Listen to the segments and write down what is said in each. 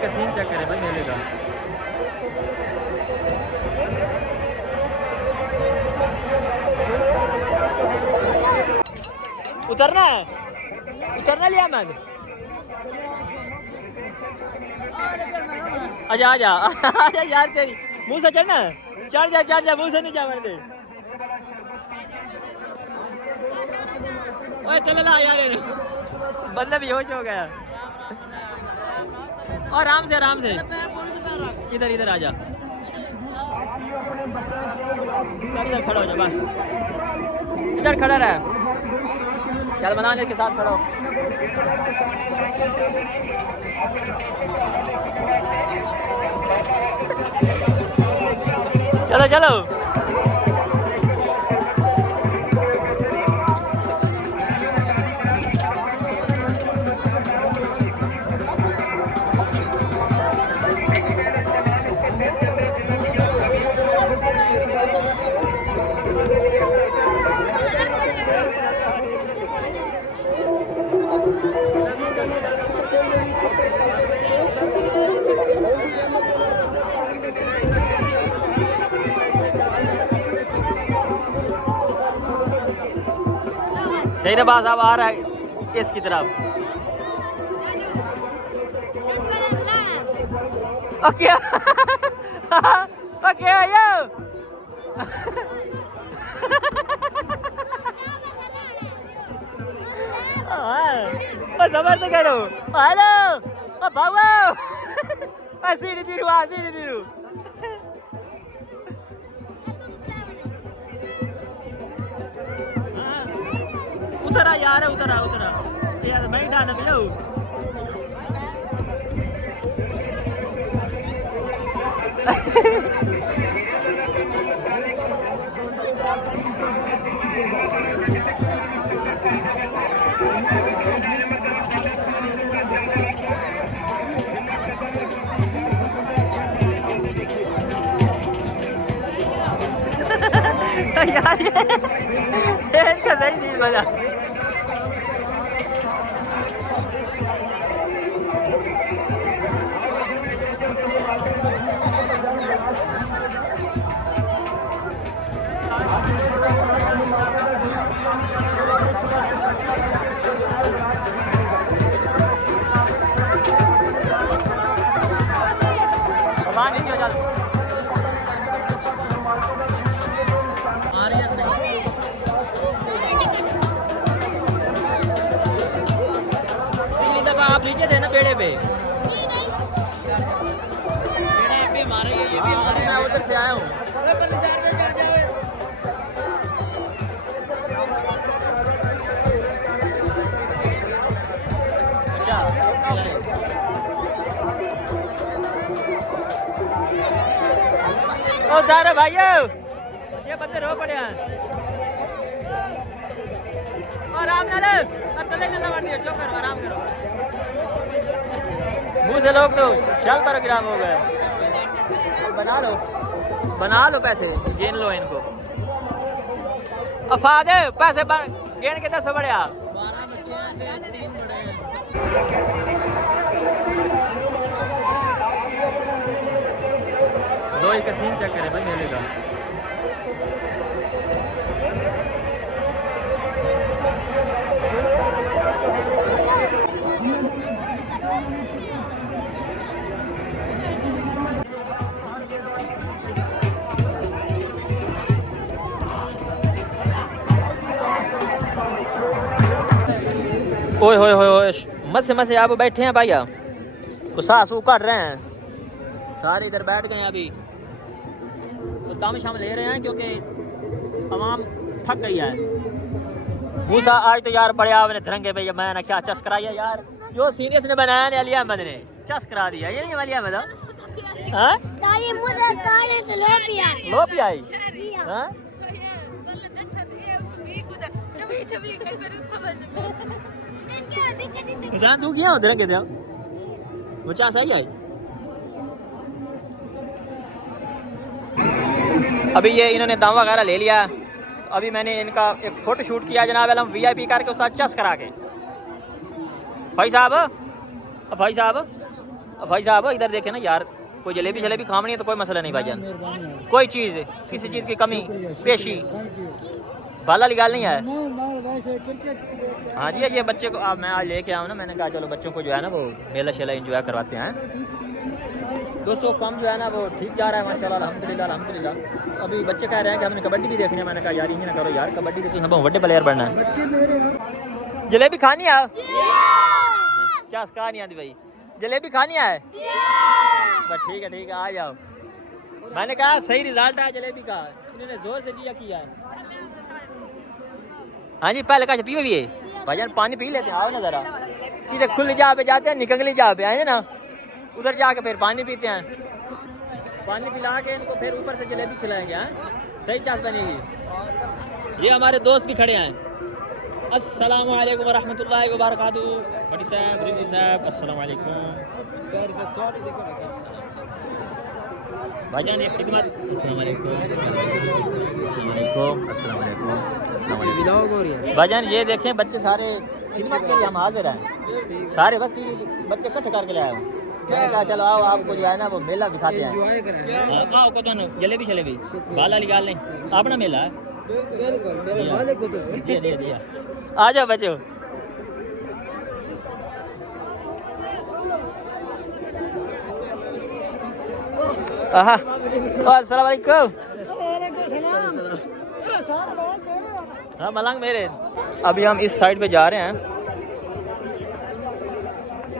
का scene check करें भाई मेले का। उतरना है, उतरना लिया मैं। आजा आजा आजा यार, तेरी मुंह से चढ़ना, चढ़ जा मुंह से नहीं जा मरते। ओए चल ला यार, बंदा बेहोश हो गया। और आराम से इधर इधर आजा, इधर खड़ा हो जा बस, इधर खड़ा रहा। चल बनाने के साथ खड़ा हो। चलो चलो तेरे पास अब आ रहा है इसकी तरफ। ओके ओके यो जबर से करो। हेलो बाबू सीढ़ी दीरू उतरा यार, उतरा यार, बैठा ना पिलो। यार ये इनका सही नहीं बजा। आप नीचे थे ना पेड़े पे, मैं उधर से आया हूँ। ओ सारे भाइयों, ये बंदे रो पड़े हैं। आराम चुप करो, आराम करो। मुँह से लोग तो 4 ग्राम हो गए। बना लो पैसे, गिन लो इनको। अफादे पैसे गिन के 10 बढ़िया। 12 बच्चे हैं, 3 बड़े हैं। लोहे का सीन चेक करें भाई मेले का। ओए होए होए, मसे आप बैठे हैं भैया, कुछ आंसू काट रहे हैं, सारे इधर बैठ गए हैं। अभी तो दम शम ले रहे हैं क्योंकि आवाम थक गई है। मूसा आज तो यार बड़े आपने तिरंगे पे मैंने क्या चस कराया यार, जो सीनियर्स ने बनाया ने अली अहमद ने चस करा दिया। ये नहीं अली अहमद हाँ लोपिया हाँ जान तू क्या उधर के दे वो चा सही है। अभी ये इन्होंने दाम वगैरह ले लिया। अभी मैंने इनका एक फोटो शूट किया जनाब आलम वीआईपी करके उसका चस करा के। भाई साहब भाई साहब इधर देखे ना यार, कोई जलेबी जलेबी खानी है तो कोई मसला नहीं भाईजान, कोई चीज़ किसी चीज़ की कमी पेशी बाला निकाल नहीं है। हाँ जी, ये बच्चे को अब मैं आज लेके आऊँ ना, मैंने कहा चलो बच्चों को जो है ना वो मेला शेला एंजॉय करवाते हैं। दोस्तों काम जो है ना वो ठीक जा रहा है माशाल्लाह, अल्हम्दुलिल्लाह अल्हम्दुलिल्लाह। अभी बच्चे कह रहे हैं कि हमने कबड्डी भी देखनी है, मैंने कहा यार ये ना करो यार, कबड्डी देखी हम बड़े प्लेयर बनना है। जलेबी खानी है क्या कहा नहीं आती भाई, जलेबी खानी है बस ठीक है आ जाओ। मैंने कहा सही रिजल्ट है जलेबी का, इन्होंने जोर से दिया किया है। हाँ जी पहले कहा पी भी भाईजान, पानी पी लेते हैं, आओ ना जरा, सीधे खुली जगह पे जाते हैं, निकली जगह पे आए ना, उधर जाके फिर पानी पीते हैं, पानी पिला के इनको फिर ऊपर से जलेबी खिलाएंगे। हाँ सही चास बनेगी। ये हमारे दोस्त भी खड़े हैं। अस्सलामु अलैकुम व रहमतुल्लाहि व बरकातहू। बड़ी साहब रिजी साहब अस्सलामु अलैकुम भाईजान, ये खिदमत। अस्सलामु अलैकुम अस्सलामु अलैकुम भाईजान, ये देखें बच्चे सारे खिदमत के लिए हम हाजिर हैं, सारे बस बच्चे इकट्ठे करके लाए हैं। मैंने कहा चलो आओ आपको जो है ना वो मेला दिखाते हैं। आओ को तो जलेबी शलेबी बाला निकाल लें, अपना मेला है। दिया आ जाओ बच्चों। अस्सलाम वालेकुम। हाँ मलंग मेरे। अभी हम इस साइड पे जा रहे हैं,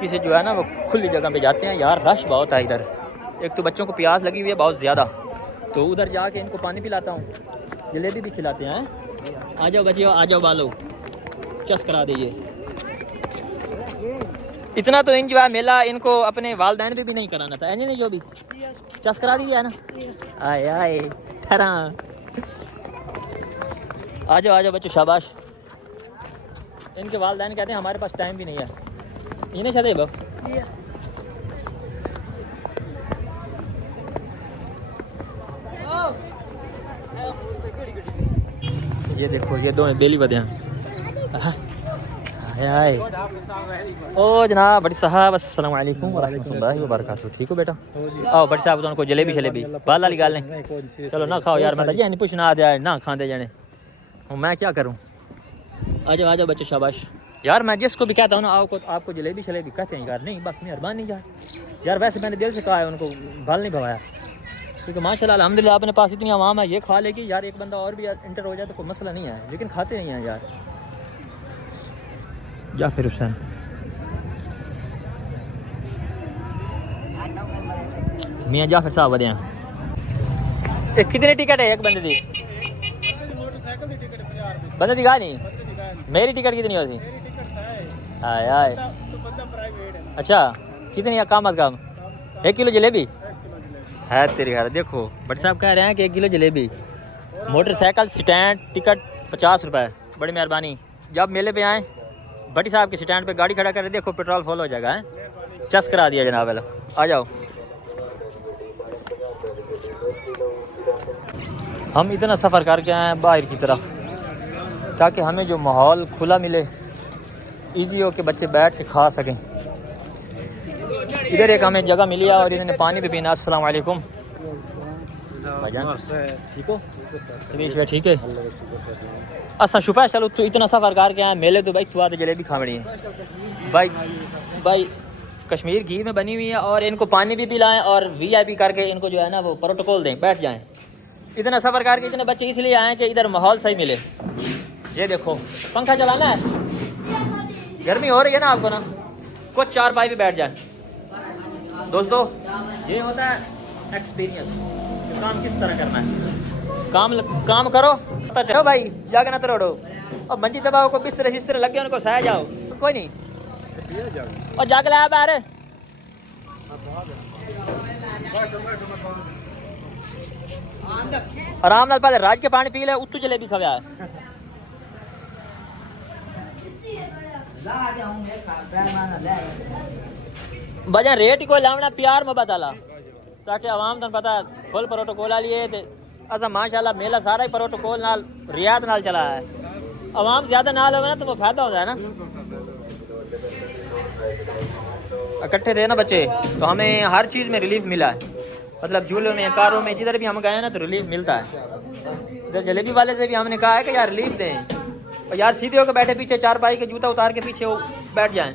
किसी जो है ना वो खुली जगह पे जाते हैं। यार रश बहुत है इधर, एक तो बच्चों को प्यास लगी हुई है बहुत ज़्यादा, तो उधर जाके इनको पानी पिलाता हूँ, जलेबी भी खिलाते हैं। आ जाओ बच्चियों आ जाओ, बालो चस करा दीजिए। इतना तो इंजॉय मेला इनको अपने वालदैन पे भी नहीं कराना था, नहीं जो भी चस करा दीजिए ना। आए आए ठहरा, आ जाओ बच्चों शाबाश। इनके वालदैन कहते हैं हमारे पास टाइम भी नहीं है, इन्हें शादे बो ये देखो ये दो बेली बदे हैं। ओ जनाब बड़ी साहब अस्सलाम वालेकुम व रहमतुल्लाहि व बरकातहू। ठीक हो बेटा, आओ बड़ी साहब उनको जलेबी शलेबी बाला निकाल लें। चलो ना खाओ यार, मैं तो ये नहीं पूछना आ जाए ना खाते जाने, मैं क्या करूं। आ जाओ बच्चे शाबाश। यार मैं जिसको भी कहता हूँ ना आपको जलेबी शलेबी कहते हैं यार, नहीं बस मेहरबानी यार वैसे मैंने दिल से कहा है, उनको भल नहीं भवाया, क्योंकि माशाल्लाह अल्हम्दुलिल्लाह अपने पास इतनी आवाम है, ये खा लेगी यार, एक बंदा और भी यार इंटर हो जाए तो कोई मसला नहीं है, लेकिन खाते नहीं हैं यार। जाफिर हुसैन मियाँ जाफिर साहब बदे हैं। कितनी टिकट है एक बंदे की? बंदे की कहा नहीं, मेरी टिकट कितनी होती? आए अच्छा कितनी काम 1 किलो जलेबी है तेरे घर। देखो बट साहब कह रहे हैं कि 1 kilo jalebi, motorcycle stand ticket 50 रुपये। बड़ी मेहरबानी, जब मेले पे आएँ भट्टी साहब के स्टैंड पे गाड़ी खड़ा कर, देखो पेट्रोल फुल हो जाएगा है। चस करा दिया जनाब, आ जाओ। हम इतना सफ़र करके आए हैं बाहर की तरफ, ताकि हमें जो माहौल खुला मिले, इजी हो के बच्चे बैठ के खा सकें। इधर एक हमें जगह मिली है और इन्होंने पानी भी पीना। अस्सलाम वालेकुम भाईजान, ठीक हो? ठीक है अच्छा शुक्र। चलो तू इतना सफ़र करके आया मेले तो भाई तू आ तो जलेबी खावनी है भाई कश्मीर घी में बनी हुई है, और इनको पानी भी पिलाएं और VIP करके इनको जो है ना वो प्रोटोकॉल दें, बैठ जाएं। इतना सफ़र करके इतने बच्चे इसलिए आए कि इधर माहौल सही मिले। ये देखो पंखा चलाना है, गर्मी हो रही है ना आपको ना, कुछ 4 पाई पे बैठ जाए। दोस्तों ये होता है एक्सपीरियंस, काम किस तरह करना है। काम करो पता चलो भाई, जाके ना तरोड़ो, और मंजी दबाओ को बिस्तर शिस्तर लग गए उनको सह जाओ, कोई नहीं और जाके लाया बाहर। आराम नाल पहले राज के पानी पी ले, उत्तू जलेबी खवा है। बजा रेट को लावना प्यार मोहब्बत आला, ताकि आवाम तन पता फुल प्रोटोकॉल आ लिए थे। अच्छा माशाल्लाह मेला सारा ही प्रोटोकॉल नाल रियायत नाल चला है। आवाम ज़्यादा नाल हो ना तो वो फायदा होता है ना। इकट्ठे थे ना बच्चे, तो हमें हर चीज़ में रिलीफ मिला है। मतलब झूलों में, कारों में, जिधर भी हम गए ना तो रिलीफ मिलता है। इधर जलेबी वाले से भी हमने कहा है कि यार रिलीफ दें, और यार सीधे होकर बैठे पीछे चारपाई के जूता उतार के पीछे वो बैठ जाएं।